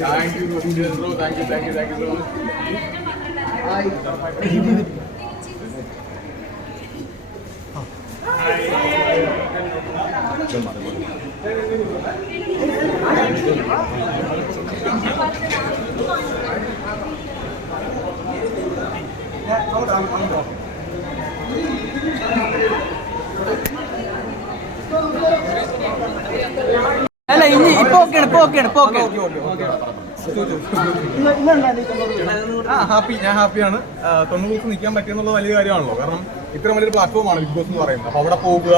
Thank you, thank you so much. Hi. Happy ഞാൻ ഹാപ്പിയാണ് തൊണ്ണൂറ് ദിവസം നിൽക്കാൻ പറ്റുന്നുള്ള വലിയ കാര്യമാണല്ലോ കാരണം ഇത്ര വലിയൊരു പ്ലാറ്റ്ഫോമാണ് ബിഗ് ബോസ് എന്ന് പറയുന്നത് അപ്പോൾ അവിടെ പോകുക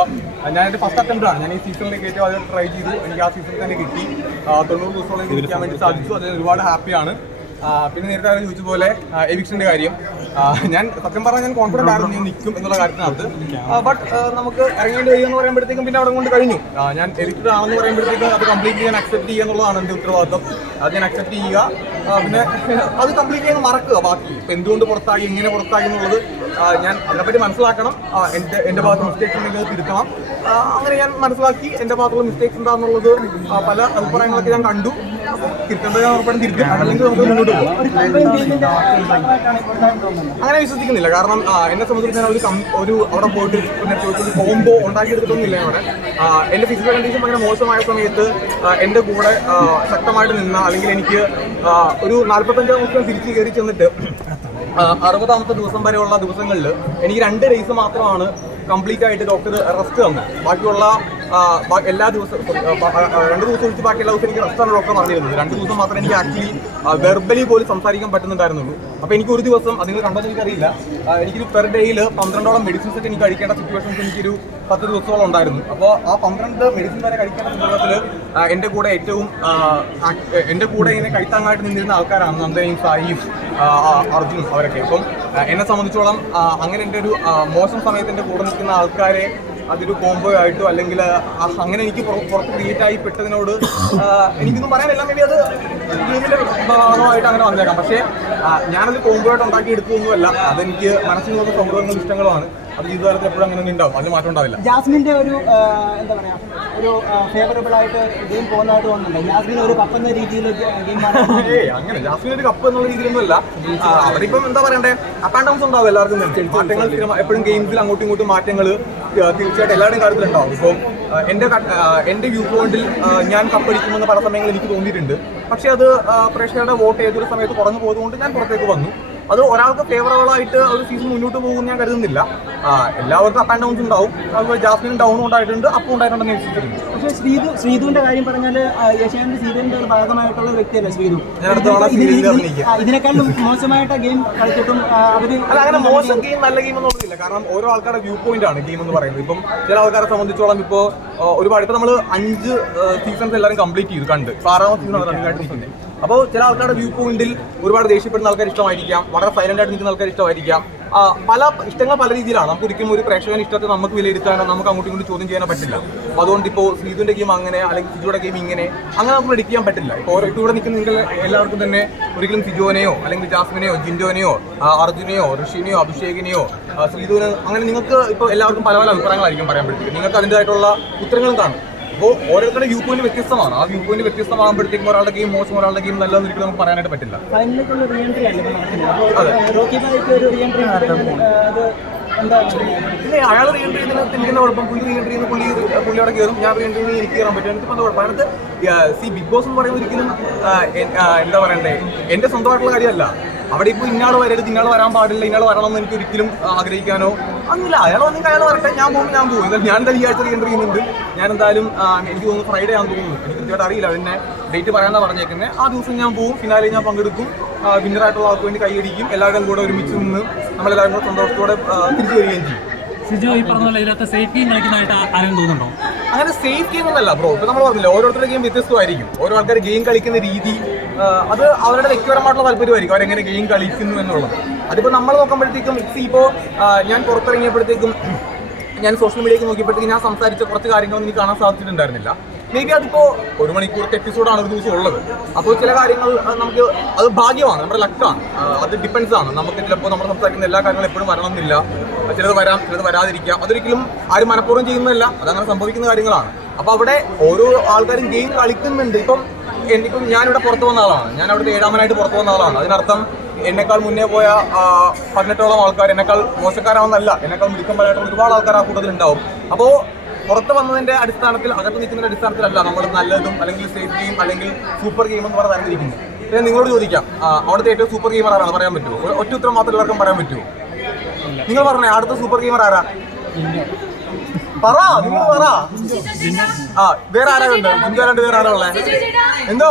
ഞാൻ എൻ്റെ ഫസ്റ്റ് അറ്റംപ്റ്റ് ആണ് ഞാൻ ഈ സീസണിലേക്ക് ഏറ്റവും അത് ട്രൈ ചെയ്തു എനിക്ക് ആ സീസണിൽ തന്നെ കിട്ടി തൊണ്ണൂറ് ദിവസത്തോളം എനിക്ക് നിൽക്കാൻ വേണ്ടി സാധിച്ചു അതിൽ ഒരുപാട് ഹാപ്പിയാണ് പിന്നെ നേരത്തെ അവർ ചോദിച്ച പോലെ എവിക്ഷൻ്റെ കാര്യം ഞാൻ സത്യം പറഞ്ഞാൽ ഞാൻ കോൺഫിഡൻ്റ് ആയിരുന്നു ഞാൻ നിൽക്കും എന്നുള്ള കാര്യത്തിനകത്ത് ബട്ട് നമുക്ക് ഇറങ്ങേണ്ടി വരിക എന്ന് പറയുമ്പോഴത്തേക്കും പിന്നെ അവിടെ കൊണ്ട് കഴിഞ്ഞു ഞാൻ എവിക്റ്റഡ് ആണെന്ന് പറയുമ്പോഴത്തേക്കും അത് കംപ്ലീറ്റ് ചെയ്യാൻ അക്സെപ്റ്റ് ചെയ്യുക എന്നുള്ളതാണ് എൻ്റെ ഉത്തരവാദിത്വം അത് ഞാൻ അക്സെപ്റ്റ് ചെയ്യുക പിന്നെ അത് കംപ്ലീറ്റ് ചെയ്യാൻ മറക്കുക ബാക്കി ഇപ്പം എന്തുകൊണ്ട് പുറത്തായി എങ്ങനെ പുറത്തായി എന്നുള്ളത് ഞാൻ അതിനെപ്പറ്റി മനസ്സിലാക്കണം എൻ്റെ എൻ്റെ ഭാഗത്ത് മിസ്റ്റേക്സ് ഉണ്ടെങ്കിൽ തിരുത്തണം അങ്ങനെ ഞാൻ മനസ്സിലാക്കി എൻ്റെ ഭാഗത്തുള്ള മിസ്റ്റേക്സ് ഉണ്ടാകുന്നുള്ളത് പല അഭിപ്രായങ്ങളൊക്കെ ഞാൻ കണ്ടു അങ്ങനെ വിശ്വസിക്കുന്നില്ല കാരണം എന്നെ സംബന്ധിച്ച് ഞാൻ ഒരു ഒരു അവിടെ പോയിട്ട് ഒരു കോംബോ ഉണ്ടാക്കിയെടുത്തിട്ടൊന്നുമില്ല അവിടെ എന്റെ ഫിസിക്കൽ കണ്ടീഷൻ ഭയങ്കര മോശമായ സമയത്ത് എന്റെ കൂടെ ശക്തമായിട്ട് നിന്ന അല്ലെങ്കിൽ എനിക്ക് ഒരു നാല്പത്തഞ്ചാം ദിവസം തിരിച്ചു കയറി ചെന്നിട്ട് അറുപതാമത്തെ ദിവസം വരെയുള്ള ദിവസങ്ങളിൽ എനിക്ക് രണ്ട് ഡേയ്സ് മാത്രമാണ് കംപ്ലീറ്റ് ആയിട്ട് ഡോക്ടർ റെസ്റ്റ് തന്നു ബാക്കിയുള്ള എല്ലാ ദിവസവും രണ്ട് ദിവസം ഒഴിച്ച് ബാക്കിയുള്ള ദിവസം എനിക്ക് റെസ്റ്റ് ഒക്കെ പറഞ്ഞിരുന്നത് രണ്ട് ദിവസം മാത്രമേ എനിക്ക് ആക്ച്വലി വെർബലി പോലും സംസാരിക്കാൻ പറ്റുന്നുണ്ടായിരുന്നുള്ളൂ അപ്പോൾ എനിക്ക് ഒരു ദിവസം അതിന് നിങ്ങൾ കണ്ടെന്ന് എനിക്കറിയില്ല എനിക്കൊരു പെർ ഡേയിൽ പന്ത്രണ്ടോളം മെഡിസിൻസ് ഒക്കെ എനിക്ക് കഴിക്കേണ്ട സിറ്റുവേഷൻസ് എനിക്കൊരു പത്ത് ദിവസത്തോളം ഉണ്ടായിരുന്നു അപ്പോൾ ആ പന്ത്രണ്ട് മെഡിസിൻ വരെ കഴിക്കേണ്ട സന്ദർഭത്തിൽ എൻ്റെ കൂടെ ഏറ്റവും എൻ്റെ കൂടെ ഇങ്ങനെ കഴിത്താങ്ങായിട്ട് നിന്നിരുന്ന ആൾക്കാരാണ് നന്ദനയും സായിയും അർജുനും അവരൊക്കെ അപ്പം എന്നെ സംബന്ധിച്ചോളം അങ്ങനെ എൻ്റെ ഒരു മോശം സമയത്ത് എൻ്റെ കൂടെ നിൽക്കുന്ന ആൾക്കാരെ അതൊരു കോംബോ ആയിട്ടോ അല്ലെങ്കിൽ അങ്ങനെ എനിക്ക് പുറത്ത് ക്രിയേറ്റ് ആയി പെട്ടതിനോട് എനിക്കൊന്നും പറയാനില്ല മേബി അത് ഗെയിമിന്റെ ഭാഗമായിട്ട് അങ്ങനെ വന്നേക്കാം പക്ഷേ ഞാനത് കോമ്പൗണ്ട് ഉണ്ടാക്കി എടുത്തൊന്നുമല്ല അതെനിക്ക് മനസ്സിൽ നിന്നുള്ള സൗഹൃദങ്ങളും ഇഷ്ടങ്ങളുമാണ് അത് ജീവിതകാലത്ത് എപ്പോഴും അങ്ങനെ ഉണ്ടാവും അതിന് മാറ്റം ഉണ്ടാവില്ല ജാസ്മിന്റെ ഒരു എന്താ പറയാ ഒരു ഫേവറബിൾ ആയിട്ട് ഗെയിം പോകുന്നതായിട്ട് ജാസ്മിൻ ഒരു കപ്പ് എന്ന രീതിയിൽ അങ്ങനെ ജാസ്മിൻ ഒരു കപ്പ് എന്നുള്ള രീതിയിലൊന്നുമല്ല അവരിപ്പം എന്താ പറയണ്ടേ അപ്പ് ആൻഡ് ഡൗൺസ് ഉണ്ടാവും എല്ലാവർക്കും മാറ്റങ്ങൾ എപ്പോഴും ഗെയിംസിൽ അങ്ങോട്ടും ഇങ്ങോട്ടും മാറ്റങ്ങൾ തീർച്ചയായിട്ടും എല്ലാവരുടെയും ഉണ്ടാവും ഇപ്പം എന്റെ എന്റെ വ്യൂ പോയിന്റിൽ ഞാൻ കപ്പടിക്കുമെന്ന് പല സമയങ്ങളിൽ എനിക്ക് തോന്നിയിട്ടുണ്ട് പക്ഷെ അത് പ്രേക്ഷകരുടെ വോട്ട് ഏതൊരു സമയത്ത് കുറഞ്ഞു പോയതുകൊണ്ട് ഞാൻ പുറത്തേക്ക് വന്നു അത് ഒരാൾക്ക് ഫേവറബിൾ ആയിട്ട് ഒരു സീസൺ മുന്നോട്ട് പോകുമെന്ന് ഞാൻ കരുതുന്നില്ല എല്ലാവർക്കും അപ്പ് ആൻഡ് ഡൗൺസ് ഉണ്ടാവും ജാസ്മിൻ ഡൗൺ ഉണ്ടായിട്ടുണ്ട് അപ്പ് ഉണ്ടായിട്ടുണ്ടെന്ന് വിശ്വസിച്ചിരുന്നു പക്ഷേ ശ്രീതു ശ്രീതുവിന്റെ കാര്യം പറഞ്ഞാൽ ഏഷ്യാനെറ്റ് സീരിയലിന്റെ ഒരു ഭാഗമായിട്ടുള്ള ഒരു വ്യക്തിയല്ല ശ്രീതു ഇതിനേക്കാൾ മോശമായിട്ട് ഗെയിം കളിച്ചിട്ടും അവര് അങ്ങനെ മോശം ഗെയിം നല്ല ഗെയിം എന്ന് നോക്കില്ല കാരണം ഓരോ ആൾക്കാരുടെ വ്യൂ പോയിന്റ് ആണ് ഗെയിം എന്ന് പറയുന്നത് ഇപ്പം ചില ആൾക്കാരെ സംബന്ധിച്ചോളം ഇപ്പോ ഒരുപാട് ഇപ്പൊ നമ്മൾ അഞ്ച് സീസൺസ് എല്ലാവരും കംപ്ലീറ്റ് ചെയ്തു കണ്ട് ആറാമത്തെ സീസൺ കണ്ടിട്ട് നിൽക്കുന്നത് അപ്പോൾ ചില ആൾക്കാരുടെ വ്യൂ പോയിന്റിൽ ഒരുപാട് ദേഷ്യപ്പെടുന്ന ആൾക്കാർ ഇഷ്ടമായിരിക്കാം വളരെ സൈലന്റ് ആയിട്ട് നിൽക്കുന്ന ആൾക്കാർ ഇഷ്ടമായിരിക്കാം പല ഇഷ്ടങ്ങൾ പല രീതിയിലാണ് നമുക്ക് ഒരിക്കലും ഒരു പ്രേക്ഷകൻ ഇഷ്ടത്തെ നമുക്ക് വിലയിരുത്താനോ നമുക്ക് അങ്ങോട്ടും ഇങ്ങോട്ടും ചോദ്യം ചെയ്യാനോ പറ്റില്ല അപ്പോൾ അതുകൊണ്ട് ഇപ്പോൾ സീതുവിൻ്റെ ഗെയിം അങ്ങനെ അല്ലെങ്കിൽ സിജോയുടെ ഗെയിം ഇങ്ങനെ അങ്ങനെ നമുക്ക് പ്രെഡിക്റ്റ് ചെയ്യാൻ പറ്റില്ല ഇപ്പോൾ ഓരോ ഇവിടെ നിൽക്കുന്ന നിങ്ങൾ എല്ലാവർക്കും തന്നെ ഒരിക്കലും സിജോനെയോ അല്ലെങ്കിൽ ജാസ്മിനെയോ ജിൻഡോനെയോ അർജുനെയോ ഋഷിനെയോ അഭിഷേകിനെയോ ശ്രീധുവിന് അങ്ങനെ നിങ്ങൾക്ക് ഇപ്പോൾ എല്ലാവർക്കും പല പല അഭിപ്രായങ്ങളായിരിക്കും പറയാൻ പറ്റില്ല നിങ്ങൾക്ക് അതിൻ്റെതായിട്ടുള്ള ഉത്തരങ്ങളും കാണും അപ്പോൾ ഓരോരുത്തരുടെ വ്യൂ പോയിന്റ് വ്യത്യസ്തമാണ് ആ വ്യൂ പോയിന്റ് വ്യത്യസ്തമാകുമ്പോഴത്തേക്കും ഒരാളുടെ ഗെയിം മോശം ഒരാളുടെ ഗെയിം നല്ലതെന്ന് ഒരിക്കലും നമുക്ക് പറയാനായിട്ട് പറ്റില്ല അയാൾ റീ തിരിക്കുന്ന കുഴപ്പം പുള്ളി റീ ചെയ്യുന്ന പുള്ളി പുള്ളി കയറും ഞാൻ റീ ചെയ്യുന്ന എനിക്ക് കയറാൻ പറ്റും എനിക്ക് കുഴപ്പം അതിനകത്ത് സി ബിഗ് ബോസ് എന്ന് പറയുമ്പോൾ ഒരിക്കലും എന്താ പറയണ്ടേ എന്റെ സ്വന്തമായിട്ടുള്ള കാര്യമല്ല അവിടെ ഇപ്പോൾ ഇന്നാൾ വരരുത് ഇന്നാൾ വരാൻ പാടില്ല ഇന്നാൾ വരണം എന്ന് എനിക്ക് ഒരിക്കലും ആഗ്രഹിക്കാനോ അങ്ങനെ അയാൾ വന്നെങ്കിൽ അയാൾ വരട്ടെ ഞാൻ പോകും ഞാൻ പോകും എന്തായാലും ഞാൻ എന്തായാലും ഈ ആഴ്ച എൻ്റർ ചെയ്യുന്നുണ്ട് ഞാൻ എന്തായാലും എനിക്ക് തോന്നുന്നു ഫ്രൈഡേ ആണെന്ന് തോന്നുന്നു എനിക്ക് കൃത്യമായിട്ട് അറിയില്ല പിന്നെ ഡേറ്റ് പറയാൻ പറഞ്ഞേക്കുന്നത് ആ ദിവസം ഞാൻ പോകും ഫിനാലെ ഞാൻ പങ്കെടുക്കും വിന്നറായിട്ടുള്ള ആൾക്ക് വേണ്ടി കൈയടിക്കും എല്ലാവരും കൂടെ ഒരുമിച്ച് നിന്ന് നമ്മളെല്ലാവരും കൂടെ സന്തോഷത്തോടെ തിരിച്ചു വരികയും ചെയ്യും സിജോ ഈ പറഞ്ഞ പോലെ ഇതിനകത്ത് സേഫ്റ്റിയും കളിക്കുന്നതായിട്ട് ആരും തോന്നുന്നുണ്ടോ അങ്ങനെ സേഫ് ഗെയിം ഒന്നല്ല ബ്രോ ഇപ്പൊ നമ്മൾ പറഞ്ഞില്ല ഓരോരുത്തരുടെ ഗെയിം വ്യത്യസ്തമായിരിക്കും ഓരോ ആൾക്കാർ ഗെയിം കളിക്കുന്ന രീതി അത് അവരുടെ വ്യക്തിപരമായിട്ടുള്ള താല്പര്യമായിരിക്കും അവരെങ്ങനെ ഗെയിം കളിക്കുന്നു എന്നുള്ളത് അതിപ്പോ നമ്മൾ നോക്കുമ്പോഴത്തേക്കും ഇറ്റ്സ് ഇപ്പോൾ ഞാൻ പുറത്തിറങ്ങിയപ്പോഴത്തേക്കും ഞാൻ സോഷ്യൽ മീഡിയയ്ക്ക് നോക്കിയപ്പോഴത്തേക്കും ഞാൻ സംസാരിച്ച കുറച്ച് കാര്യങ്ങളൊന്നും എനിക്ക് കാണാൻ സാധിച്ചിട്ടുണ്ടായിരുന്നില്ല മേ ബി അതിപ്പോ ഒരു മണിക്കൂറത്തെ എപ്പിസോഡാണ് ഒരു ദിവസം ഉള്ളത് അപ്പോൾ ചില കാര്യങ്ങൾ നമുക്ക് അത് ഭാഗ്യമാണ് നമ്മുടെ ലക്കാണ് അത് ഡിപ്പെൻസ് ആണ് നമുക്ക് ചിലപ്പോൾ നമ്മൾ സംസാരിക്കുന്ന എല്ലാ കാര്യങ്ങളും എപ്പോഴും വരണം എന്നില്ല ചിലത് വരാം ചിലത് വരാതിരിക്കാം അതൊരിക്കലും ആരും മനഃപൂർവ്വം ചെയ്യുന്നതല്ല അതങ്ങനെ സംഭവിക്കുന്ന കാര്യങ്ങളാണ് അപ്പോൾ അവിടെ ഓരോ ആൾക്കാരും ഗെയിം കളിക്കുന്നുണ്ട് ഇപ്പം എനിക്കും ഞാനിവിടെ പുറത്തു വന്ന ആളാണ് ഞാൻ അവിടുത്തെ ഏഴാമനായിട്ട് പുറത്തു വന്ന ആളാണ് അതിനർത്ഥം എന്നെക്കാൾ മുന്നേ പോയ പതിനെട്ടോളം ആൾക്കാർ എന്നെക്കാൾ മോശക്കാരാണെന്നല്ല എന്നെക്കാൾ മിടുക്കം മിടുക്കന്മാരായിട്ടുള്ള ഒരുപാട് ആൾക്കാർ ആ കൂട്ടത്തിൽ ഉണ്ടാവും അപ്പോൾ പുറത്ത് വന്നതിന്റെ അടിസ്ഥാനത്തിൽ അകത്ത് നിൽക്കുന്നതിന്റെ അടിസ്ഥാനത്തിലല്ല നമ്മൾ നല്ലതും അല്ലെങ്കിൽ സേഫ് ഗെയിം അല്ലെങ്കിൽ സൂപ്പർ ഗെയിം എന്ന് പറഞ്ഞ് തരംതിരിക്കുന്നു പിന്നെ നിങ്ങളോട് ചോദിക്കാം അവിടുത്തെ ഏറ്റവും സൂപ്പർ ഗെയിമർ ആരാണ് പറയാൻ പറ്റുമോ ഒറ്റ ഉത്തരം മാത്രം എല്ലാവർക്കും പറയാൻ പറ്റുമോ നിങ്ങൾ പറഞ്ഞേ അടുത്ത സൂപ്പർ ഗെയിമർ ആരാ പറ നിങ്ങൾ പറ ആ വേറെ ആരാളുണ്ട് മുൻകാലുണ്ട് വേറെ ആരാളെ എന്തോ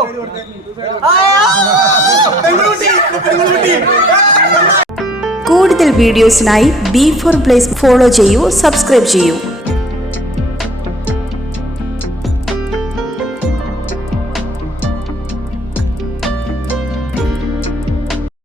കൂടുതൽ വീഡിയോസിനായി ബി ഫോർ പ്ലേസ് ഫോളോ ചെയ്യൂ സബ്സ്ക്രൈബ് ചെയ്യൂ